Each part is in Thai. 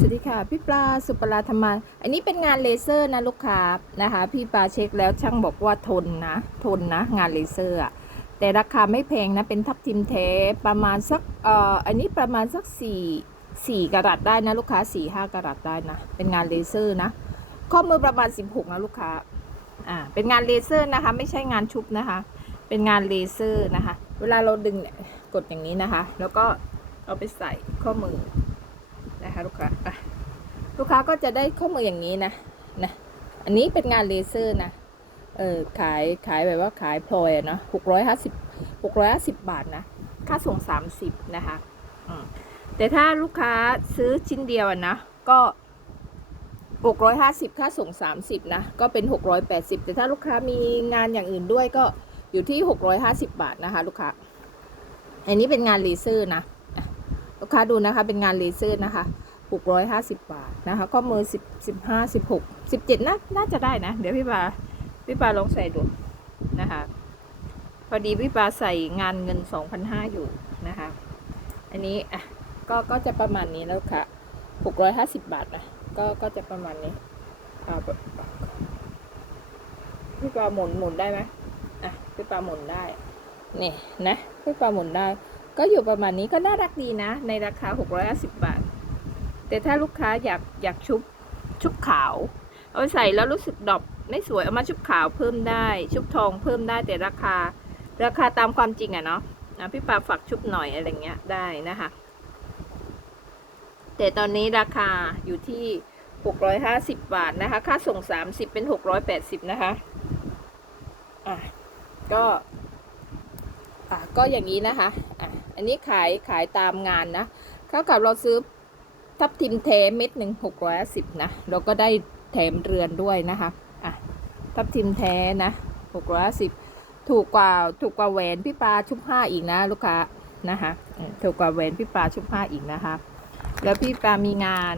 สวัสดีค่ะ พี่ปลาสุปราธรรมา อันนี้เป็นงานเลเซอร์นะลูกค้านะคะ พี่ปลาเช็คแล้วช่างบอกว่าทนนะ ทนนะ งานเลเซอร์อะแต่ราคาไม่แพงนะ เป็นทับทิมเทประมาณสักเอ่ออันนี้ประมาณสักสี่สี่กะรัตได้นะลูกค้าสี่ห้ากะรัตได้นะ เป็นงานเลเซอร์นะ ข้อมือประมาณ16นะลูกค้าอ่าเป็นงานเลเซอร์นะคะ ไม่ใช่งานชุบนะคะ เป็นงานเลเซอร์นะคะ เวลาเราดึงเนี่ยกดอย่างนี้นะคะ แล้วก็เอาไปใส่ข้อมือ นะคะลูกค้าอะลูกค้าก็จะได้ข้อมืออย่างนี้นะนะอันนี้เป็นงานเลเซอร์นะเออขายขายแบบว่าขายพลอยอะเนาะหกร้อยห้าสิบหกร้อยห้าสิบบาทนะค่าส่งสามสิบนะคะแต่ถ้าลูกค้าซื้อชิ้นเดียวนะก็หกร้อยห้าสิบค่าส่งสามสิบนะก็เป็นหกร้อยแปดสิบแต่ถ้าลูกค้ามีงานอย่างอื่นด้วยก็อยู่ที่หกร้อยห้าสิบบาทนะคะ ลูกค้าอันนี้เป็นงานเลเซอร์นะ ลูกค้าดูนะคะเป็นงานเลเซอร์นะคะหกร้อยห้าสิบาทนะคะข้อมือสิบสิบห้าสิบหกสิบเจ็ดน่าน่าจะได้นะ เดี๋ยวพี่ปาพี่ปาลองใส่ดูนะคะ พอดีพี่ปาใส่งานเงินสองพันห้าอยู่นะคะ อันนี้อะก็ก็จะประมาณนี้แล้วค่ะหกร้อยห้าสิบาทนะก็ก็จะประมาณนี้เอาพี่ปาหมุนหมุนได้ไหมอะพี่ปาหมุนได้นี่นะพี่ปาหมุนได้ ก็อยู่ประมาณนี้ก็น่ารักดีนะ ในราคาหกร้อยห้าสิบบาท แต่ถ้าลูกค้าอยากอยากชุบชุบขาว เอาใส่แล้วรู้สึกดอปไม่สวยเอามาชุบขาวเพิ่มได้ ชุบทองเพิ่มได้แต่ราคาราคาตามความจริงอะเนาะนะพี่ปาฝากชุบหน่อยอะไรเงี้ยได้นะคะ แต่ตอนนี้ราคาอยู่ที่ 650 บาทนะคะ ค่าส่ง 30 เป็น 680 นะคะ อะ ก็ อะ ก็อย่างนี้นะคะ อะ อันนี้ขายขายตามงานนะเท่ากับเราซื้อทับทิมแท้เม็ดหนึ่งหกร้อยสิบนะเราก็ได้แถมเรือนด้วยนะคะอะทับทิมแท้นะหกร้อยสิบถูกกว่าถูกกว่าแหวนพี่ปลาชุบผ้าอีกนะลูกค้านะคะถูกกว่าแหวนพี่ปลาชุบผ้าอีกนะคะ แล้วพี่ปลามีงาน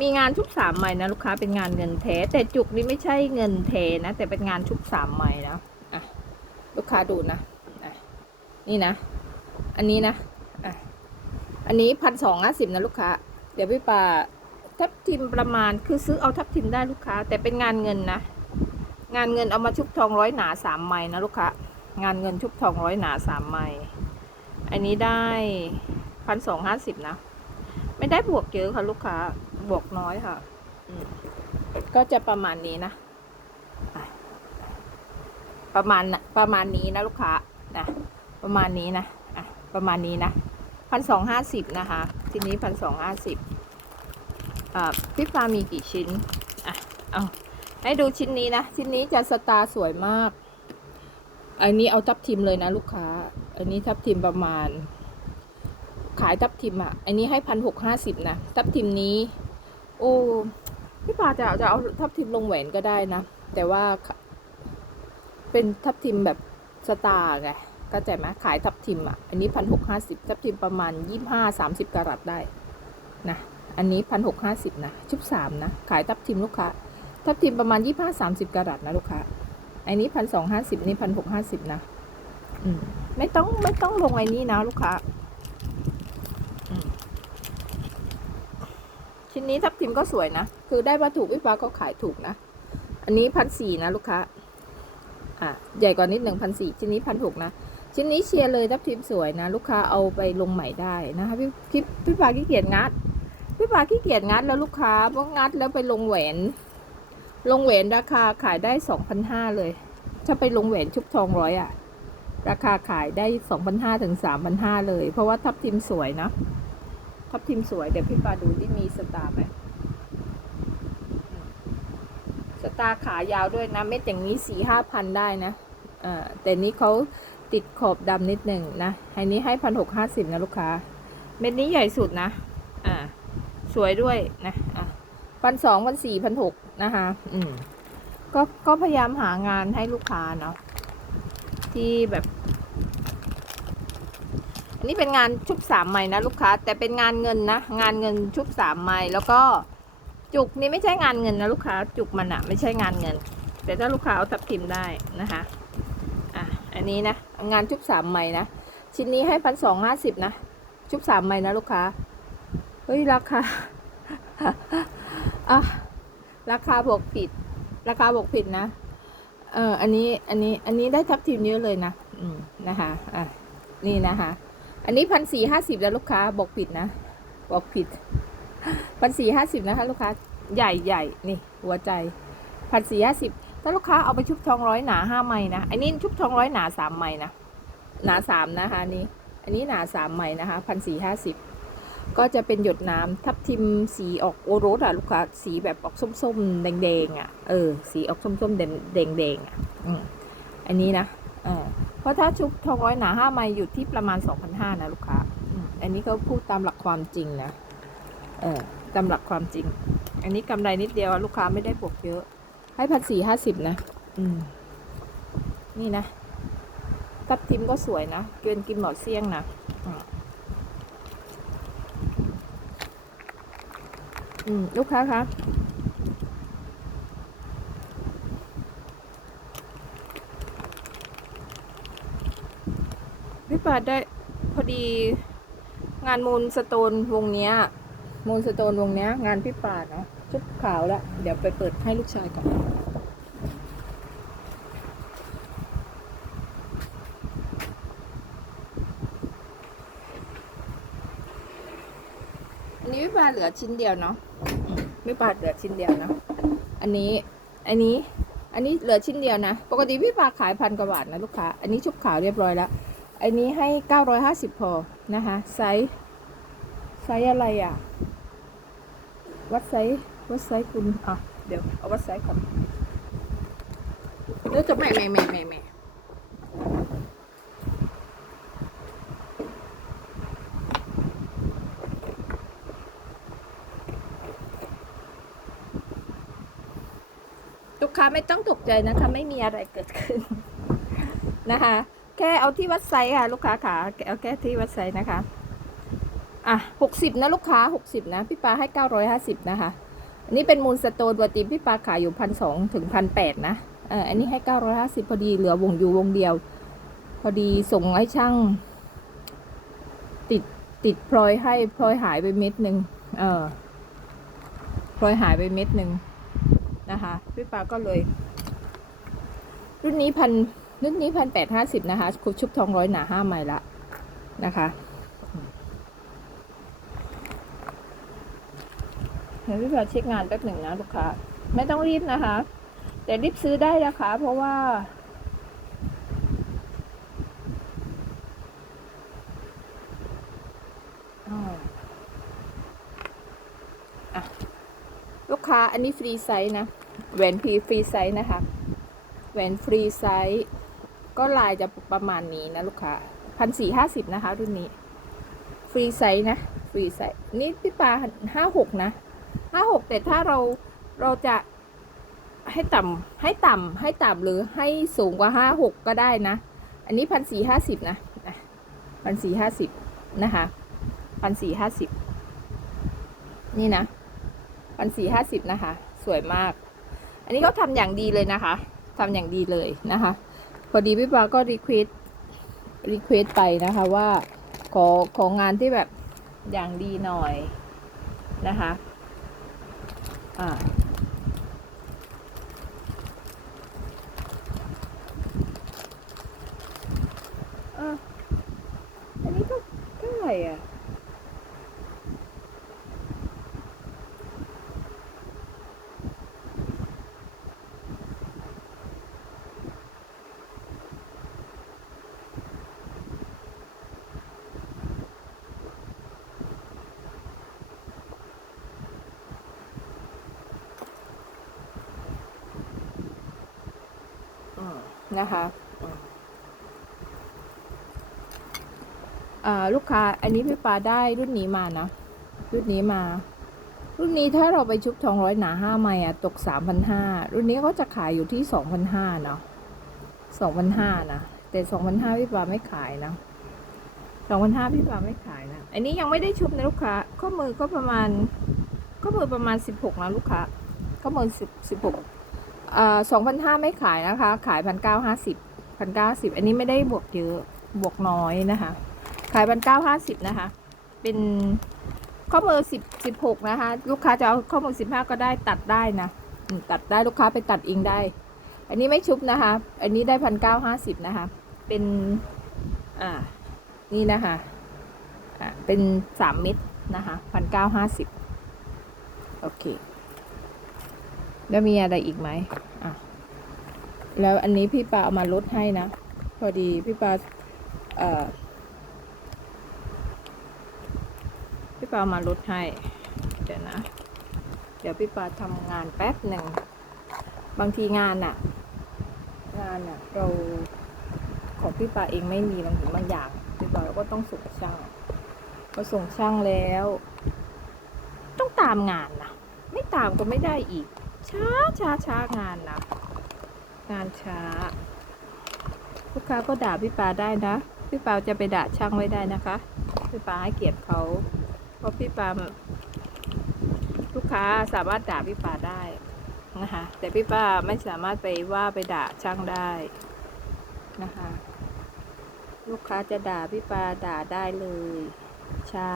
มีงานชุบสามใหม่นะลูกค้าเป็นงานเงินแท้แต่จุกนี้ไม่ใช่เงินเทนะแต่เป็นงานชุบสามใหม่นะอะลูกค้าดูนะ นี่นะ อันนี้นะอะอันนี้พันสองห้าสิบนะลูกค้า เดี๋ยวพี่ปลาทับทิมประมาณคือซื้อเอาทับทิมได้ลูกค้า แต่เป็นงานเงินนะ งานเงินเอามาชุบทองร้อยหนาสามไม้นะลูกค้า งานเงินชุบทองร้อยหนาสามไม้อันนี้ได้พันสองห้าสิบนะ ไม่ได้บวกเยอะค่ะลูกค้า บวกน้อยค่ะ ก็จะประมาณนี้นะประมาณประมาณนี้นะลูกค้านะ ประมาณนี้นะอะประมาณนี้นะพันสองห้าสิบนะคะ ทีนี้พันสองห้าสิบอ่าพี่ปลามีกี่ชิ้นอะเอาให้ดูชิ้นนี้นะ ชิ้นนี้จะสตาร์สวยมาก อันนี้เอาทับทิมเลยนะลูกค้า อันนี้ทับทิมประมาณ ขายทับทิมอะ อันนี้ให้พันหกห้าสิบนะ ทับทิมนี้ โอ้พี่ปาจะจะเอาทับทิมลงแหวนก็ได้นะ แต่ว่าเป็นทับทิมแบบสตาร์ไง ก็ใจไหมขายทับทิมอะ อันนี้พันหกห้าสิบทับทิมประมาณยี่ห้าสามสิบกรัตได้นะ อันนี้พันหกห้าสิบนะชุบสามนะ ขายทับทิมลูกค้า ทับทิมประมาณยี่ห้าสามสิบกรัตนะลูกค้า อันนี้พันสองห้าสิบนี่พันหกห้าสิบนะอืมไม่ต้องไม่ต้องลงไอ้นี้นะลูกค้าชิ้นนี้ทับทิมก็สวยนะ คือได้วัตถุวิปาก็ขายถูกนะ อันนี้พันสี่นะลูกค้า อะ ใหญ่กว่านิดหนึ่งพันสี่ชิ้นนี้พันหกนะ ชิ้นนี้เชียร์เลยทับทิมสวยนะ ลูกค้าเอาไปลงใหม่ได้นะคะพี่พี่พี่ปาขี้เกียจงัดพี่ปาขี้เกียจงัดแล้วลูกค้าเพราะงัดแล้วไปลงแหวน ลงแหวนราคาขายได้สองพันห้าเลย ถ้าไปลงแหวนชุบทองร้อยอะราคาขายได้สองพันห้าถึงสามพันห้าเลย เพราะว่าทับทิมสวยนะทับทิมสวยเดี๋ยวพี่ปาดูที่มีสตาร์ไหมสตาร์ขายาวด้วยนะเม็ดอย่างนี้สี่ห้าพันได้นะเออแต่นี้เขา ติดขอบดำนิดหนึ่งนะอันนี้ให้พันหกห้าสิบนะลูกค้า เม็ดนี้ใหญ่สุดนะ อ่า สวยด้วยนะอะพันสองพันสี่พันหกนะคะ อืม ก็ก็พยายามหางานให้ลูกค้าเนาะที่แบบอันนี้เป็นงานชุบสามไม้นะลูกค้า แต่เป็นงานเงินนะ งานเงินชุบสามไม้แล้วก็จุกนี่ไม่ใช่งานเงินนะลูกค้า จุกมันอะไม่ใช่งานเงิน แต่ถ้าลูกค้าเอาทับทิมได้นะคะ อันนี้นะ งานชุบสามไม้นะ ชิ้นนี้ให้พันสองห้าสิบนะ ชุบสามไม้นะลูกค้า เฮ้ย ราคาอะราคาบวกผิด ราคาบวกผิดนะ เอออันนี้ อันนี้ อันนี้ได้ทับทิมเยอะเลยนะ อืม นะคะ อะ นี่นะคะ อันนี้พันสี่ห้าสิบแล้วลูกค้าบอกผิดนะบอกผิดพันสี่ห้าสิบนะคะ ลูกค้า ใหญ่ใหญ่นี่ หัวใจพันสี่ห้าสิบ ถ้าลูกค้าเอาไปชุบทองร้อยหนาห้าไม้นะอันนี้ชุบทองร้อยหนาสามไม้นะหนาสามนะคะนี่อันนี้หนาสามไม้นะคะพันสี่ห้าสิบก็จะเป็นหยดน้ำทับทิมสีออกโอโรสอะลูกค้าสีแบบออกส้มๆแดงๆอะเออสีออกส้มๆแดงๆอะอืมอันนี้นะเออเพราะถ้าชุบทองร้อยหนาห้าไม้อยู่ที่ประมาณ2,500นห้านะลูกค้าอันนี้ก็พูดตามหลักความจริงนะเออตามหลักความจริง อันนี้กำไรนิดเดียวลูกค้าไม่ได้บวกเยอะ ให้พันสี่ห้าสิบนะ อืม นี่นะทับทิมก็สวยนะเกินกินหมอดเสี่ยงนะอืมอืม ลูกค้าคะพี่ปาดได้พอดีงานมูลสโตนวงเนี้ยมูลสโตนวงเนี้ย งานพี่ปาดนะชุดขาวแล้ว เดี๋ยวไปเปิดให้ลูกชายก่อน นนี้พี่ปาเหลือชิ้นเดียวเนาะพี่ปาเหลือชิ้นเดียวเนาะอันนี้อันนี้อันนี้เหลือชิ้นเดียวนะ ปกติพี่ปาขายพันกว่าบาทนะลูกค้า อันนี้ชุบขาวเรียบร้อยแล้ว อันนี้ให้เก้าร้อยห้าสิบพอนะคะไซส์ไซส์อะไรอะ วัดไซส์วัดไซส์คุณอะเดี๋ยวเอาวัดไซส์ก่อนเดี๋ยวจะแม่แม่แม่แม่ กค้าไม่ต้องตกใจนะคะ ไม่มีอะไรเกิดขึ้นนะคะ แค่เอาที่วัดไซค่ะ ลูกค้าขาเอาแค่ที่วัดไซนะคะอะหกสิบนะลูกค้าหกสิบนะพี่ปาให้เก้าร้อยห้าสิบนะคะอันนี้เป็นมูลสโตนปกติพี่ปาขายอยู่พันสองถึงพันแปดนะเอออันนี้ให้เก้าร้อยห้าสิบพอดีเหลือวงอยู่วงเดียว พอดีส่งให้ช่าง ติดติดพลอยให้พลอยหายไปเม็ดหนึ่งเออพลอยหายไปเม็ดหนึ่ง นะคะ พี่ปาก็เลย รุ่นนี้พันรุ่นนี้พันแปดห้าสิบนะคะคุชุบทองร้อยหนาห้าไมล์ละนะคะเดี๋ยวพี่ปาเช็คงานแป๊บหนึ่งนะลูกค้าไม่ต้องรีบนะคะ แต่รีบซื้อได้นะคะ เพราะว่าอ่าอะลูกค้าอันนี้ฟรีไซส์นะ แหวนพีฟรีไซส์นะคะ แหวนฟรีไซส์ก็ลายจะประมาณนี้นะลูกค้าพันสี่ห้าสิบนะคะรุ่นนี้ ฟรีไซส์นะ ฟรีไซส์นี่พี่ปลาห้าหกนะห้าหกแต่ถ้าเราเราจะให้ต่ำให้ต่ำให้ต่ำหรือให้สูงกว่าห้าหกก็ได้นะ อันนี้พันสี่ห้าสิบนะพันสี่ห้าสิบนะคะพันสี่ห้าสิบนี่นะพันสี่ห้าสิบนะคะ สวยมาก อันนี้เขาทำอย่างดีเลยนะคะทำอย่างดีเลยนะคะ พอดีพี่ปาก็รีเควสรีเควสไปนะคะว่าขอของงานที่แบบอย่างดีหน่อยนะคะ อ่า อะอันนี้ก็เท่าไหร่อะ อืม นะคะลูกค้าอันนี้พี่ปาได้รุ่นนี้มานะ รุ่นนี้มา รุ่นนี้ถ้าเราไปชุบทองร้อยหนาห้าไม้อะตกสามพันห้ารุ่นนี้เขาจะขายอยู่ที่สองพันห้าเนาะสองพันห้านะแต่สองพันห้าพี่ปาไม่ขายนะสองพันห้าพี่ปาไม่ขายนะอันนี้ยังไม่ได้ชุบนะลูกค้าข้อมือก็ประมาณ ข้อมือประมาณสิบหกนะลูกค้าข้อมือสิบสิบหก สองพันห้าไม่ขายนะคะ ขายพันเก้าห้าสิบพันเก้าสิบอันนี้ไม่ได้บวกเยอะบวกน้อยนะคะ ขายพันเก้าห้าสิบนะคะ เป็นข้อมือสิบสิบหกนะคะ ลูกค้าจะเอาข้อมือสิบห้าก็ได้ตัดได้นะตัดได้ลูกค้าไปตัดเองได้ อันนี้ไม่ชุบนะคะ อันนี้ได้พันเก้าห้าสิบนะคะ เป็นอ่านี่นะคะอ่าเป็นสามเม็ดนะคะพันเก้าห้าสิบโอเค แล้วมีอะไรอีกไหมอะแล้วอันนี้พี่ปาเอามาลดให้นะ พอดีพี่ปาเอ่อพี่ปามาลดให้ เดี๋ยวนะ เดี๋ยวพี่ปาทำงานแป๊บหนึ่ง บางทีงานอะงานอะเราของพี่ปาเองไม่มีบางทีบางอย่างพี่ปาเราก็ต้องส่งช่างพอส่งช่างแล้ว ต้องตามงานนะไม่ตามก็ไม่ได้อีก ช้าช้าช้างานนะ งานช้า ลูกค้าก็ด่าพี่ปาได้นะ พี่ปาจะไปด่าช่างไม่ได้นะคะ พี่ปาให้เกียรติเขา เพราะพี่ปาลูกค้าสามารถด่าพี่ปาได้นะคะแต่พี่ปาไม่สามารถไปว่าไปด่าช่างได้นะคะ ลูกค้าจะด่าพี่ปาด่าได้เลย ช้า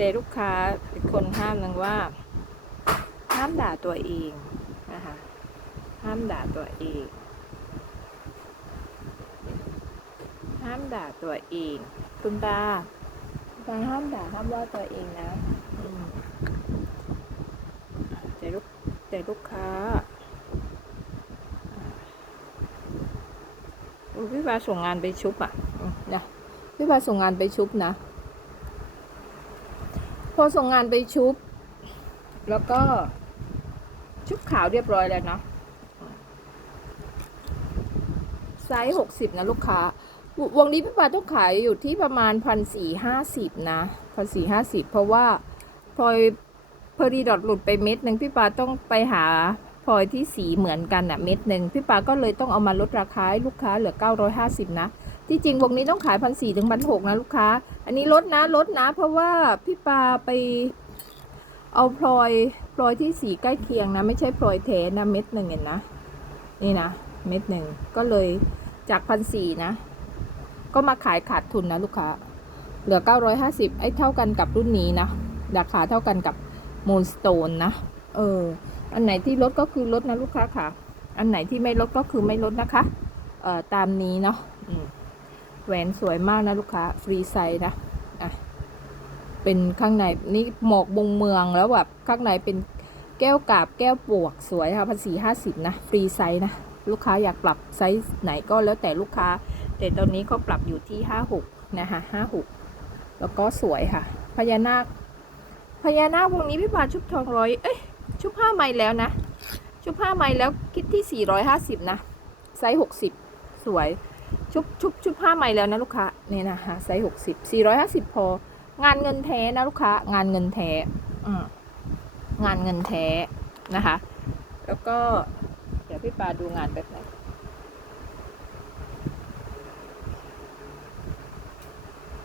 แต่ลูกค้าเป็นคนห้ามนึงว่า ห้ามด่าตัวเองนะคะห้ามด่าตัวเอง ห้ามด่าตัวเองคุณตาคุณตาห้ามด่าห้ามว่าตัวเองนะแต่ลูกแต่ลูกค้าอุ๊ยพี่ปาส่งงานไปชุบอะนะพี่ปาส่งงานไปชุบนะ พอส่งงานไปชุบ แล้วก็ชุบขาวเรียบร้อยแล้วเนาะไซส์หกสิบนะลูกค้าวงนี้พี่ปาต้องขายอยู่ที่ประมาณพันสี่ห้าสิบนะพันสี่ห้าสิบเพราะว่าพลอยเพอรีดอทหลุดไปเม็ดหนึ่งพี่ปาต้องไปหาพลอยที่สีเหมือนกันอะเม็ดหนึ่งพี่ปาก็เลยต้องเอามาลดราคาให้ลูกค้าเหลือเก้าร้อยห้าสิบนะ ที่จริงวงนี้ต้องขายพันสี่ถึงพันหกนะลูกค้า อันนี้ลดนะลดนะ เพราะว่าพี่ปาไปเอาพลอยพลอยที่สีใกล้เคียงนะ ไม่ใช่พลอยเทนะเม็ดหนึ่งเห็นนะ นี่นะเม็ดหนึ่งก็เลยจากพันสี่นะ ก็มาขายขาดทุนนะลูกค้า เหลือ 950 ไอ้เท่ากันกับรุ่นนี้นะ ราคาเท่ากันกับ Moonstone นะ เออ อันไหนที่ลดก็คือลดนะลูกค้าค่ะ อันไหนที่ไม่ลดก็คือไม่ลดนะคะ เอ่อ ตามนี้เนาะอืม แหวนสวยมากนะลูกค้า ฟรีไซส์นะอะเป็นข้างในนี่หมอกบงเมืองแล้วแบบข้างในเป็นแก้วกาบแก้วปวกสวยค่ะพันสี่ห้าสิบนะ ฟรีไซส์นะ ลูกค้าอยากปรับไซส์ไหนก็แล้วแต่ลูกค้า แต่ตอนนี้เขาปรับอยู่ที่ห้าหกนะคะห้าหกแล้วก็สวยค่ะ พญานาค พญานาควงนี้พี่ปาชุบทองร้อยเอ้ยชุบผ้าไหมแล้วนะ ชุบผ้าไหมแล้วคิดที่สี่ร้อยห้าสิบนะ ไซส์หกสิบสวย ชุบชุบชุบผ้าไหมแล้วนะลูกค้าเนี่ยนะคะไซส์หกสิบสี่ร้อยห้าสิบพอ งานเงินแท้นะลูกค้า งานเงินแท้งานเงินแท้นะคะ แล้วก็ เดี๋ยวพี่ปาดูงานแบบไหน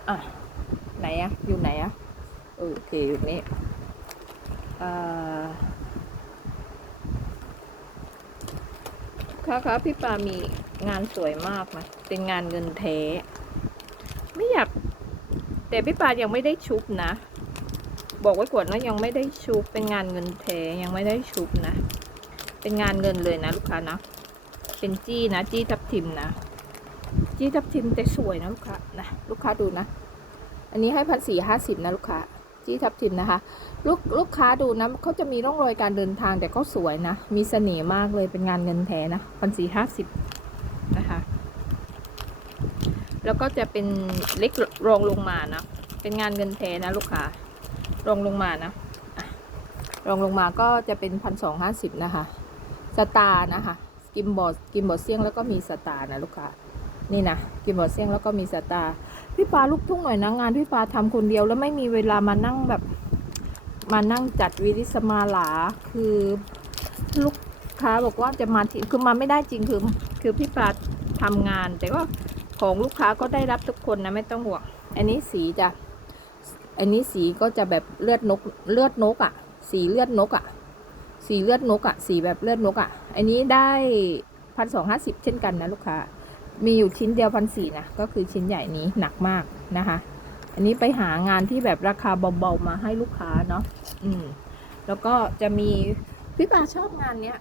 อะไหนอะอยู่ไหนอะโอเคอยู่นี่ค่ะค่ะพี่ปามี งานสวยมากนะ เป็นงานเงินแท้ ไม่อยาก แต่พี่ปายังไม่ได้ชุบนะ บอกไว้ก่อนว่ายังไม่ได้ชุบ เป็นงานเงินแท้ยังไม่ได้ชุบนะ เป็นงานเงินเลยนะลูกค้านะ เป็นจี้นะ จี้ทับทิมนะ จี้ทับทิมแต่สวยนะลูกค้านะ ลูกค้าดูนะ อันนี้ให้พันสี่ห้าสิบนะลูกค้าจี้ทับทิมนะคะ ลูกลูกค้าดูนะเขาจะมีร่องรอยการเดินทางแต่เขาสวยนะ มีเสน่ห์มากเลยเป็นงานเงินแท้นะพันสี่ห้าสิบ แล้วก็จะเป็นเล็กรองลงมานะ เป็นงานเงินแท้นะลูกค้ารองลงมานะรองลงมาก็จะเป็นพันสองห้าสิบนะคะสตาร์นะคะกิมบอร์ดกิมบอร์ดเซียงแล้วก็มีสตาร์นะลูกค้านี่นะกิมบอร์ดเซียงแล้วก็มีสตาร์พี่ปาลูกทุ่งหน่อยนะงานพี่ปาทำคนเดียวแล้วไม่มีเวลามานั่งแบบมานั่งจัดวิริสมาหลาคือลูกค้าบอกว่าจะมาที่คือมาไม่ได้จริงคือคือพี่ปาทำงาน แต่ว่า ของลูกค้าก็ได้รับทุกคนนะไม่ต้องห่วง อันนี้สีจะ อันนี้สีก็จะแบบเลือดนกเลือดนกอะ่ะ สีเลือดนกอะ่ะ สีเลือดนกอะ่ะ สีแบบเลือดนกอะ่ะ อันนี้ได้พันสองห้าสิบเช่นกันนะลูกค้า มีอยู่ชิ้นเดียวพันสี่นะ ก็คือชิ้นใหญ่นี้หนักมากนะคะ อันนี้ไปหางานที่แบบราคาเบาๆมาให้ลูกค้าเนาะ อืม แล้วก็จะมีพี่ปาชอบงานเนี้ย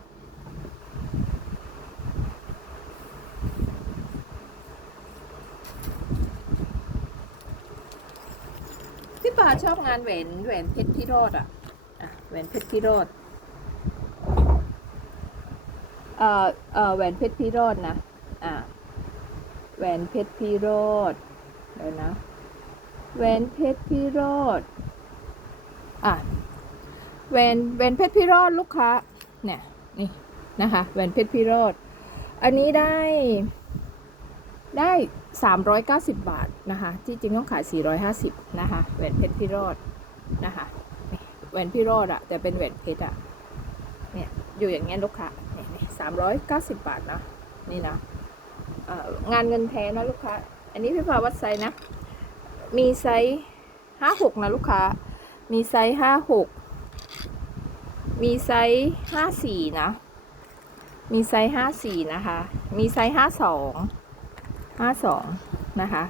พี่ปาชอบงานแหวนแหวนเพชรพิโรธอะอะแหวนเพชรพิโรธเอ่อเอ่อแหวนเพชรพิโรธนะอะแหวนเพชรพิโรธเดี๋ยวนะแหวนเพชรพิโรธอะแหวนแหวนเพชรพิโรธลูกค้าเนี่ยนี่นะคะแหวนเพชรพิโรธอันนี้ได้ได้ 390 บาทนะคะ ที่จริงต้องขาย 450 นะคะ แหวนเพชรพิโรธนะคะแหวนพิโรธอะแต่เป็นแหวนเพชรอะเนี่ยอยู่อย่างเงี้ยลูกค้าเนี่ยนี่390บบาทนะนี่นะงานเงินแท้นะลูกค้า อันนี้พี่พาวัดไซส์นะ มีไซส์56นะลูกค้า มีไซส์56มีไซส์54นะ มีไซส์54นะคะ มีไซส์52 ห้าสองนะคะ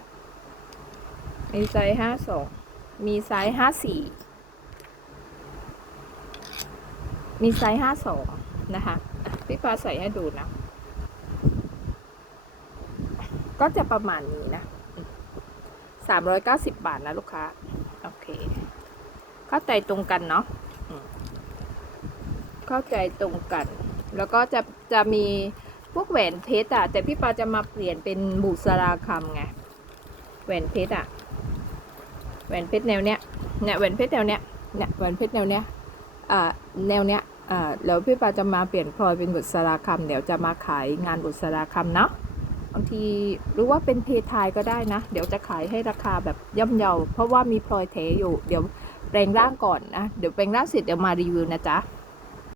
มีไซส์ห้าสองมีไซส์ห้าสี่มีไซส์ห้าสองนะคะพี่ปาใส่ให้ดูนะ ก็จะประมาณนี้นะสามร้อยเก้าสิบบาทนะลูกค้า โอเค เข้าใจตรงกันเนาะเข้าใจตรงกัน แล้วก็จะจะมี พวกแหวนเพชรอะแต่พี่ปาจะมาเปลี่ยนเป็นบุษราคำไงแหวนเพชรอะแหวนเพชรแนวเนี้ยเนี่ยแหวนเพชรแนวเนี้ยเนี่ยแหวนเพชรแนวเนี้ยอ่าแนวเนี้ยอ่าแล้วพี่ปาจะมาเปลี่ยนพลอยเป็นบุษราคำเดี๋ยวจะมาขายงานบุษราคำเนาะบางทีหรือว่าเป็นเพทายก็ได้นะ เดี๋ยวจะขายให้ราคาแบบย่อมเยาเพราะว่ามีพลอยเทอยู่ เดี๋ยวแปลงร่างก่อนนะ เดี๋ยวแปลงร่างเสร็จเดี๋ยวมารีวิวนะจ๊ะ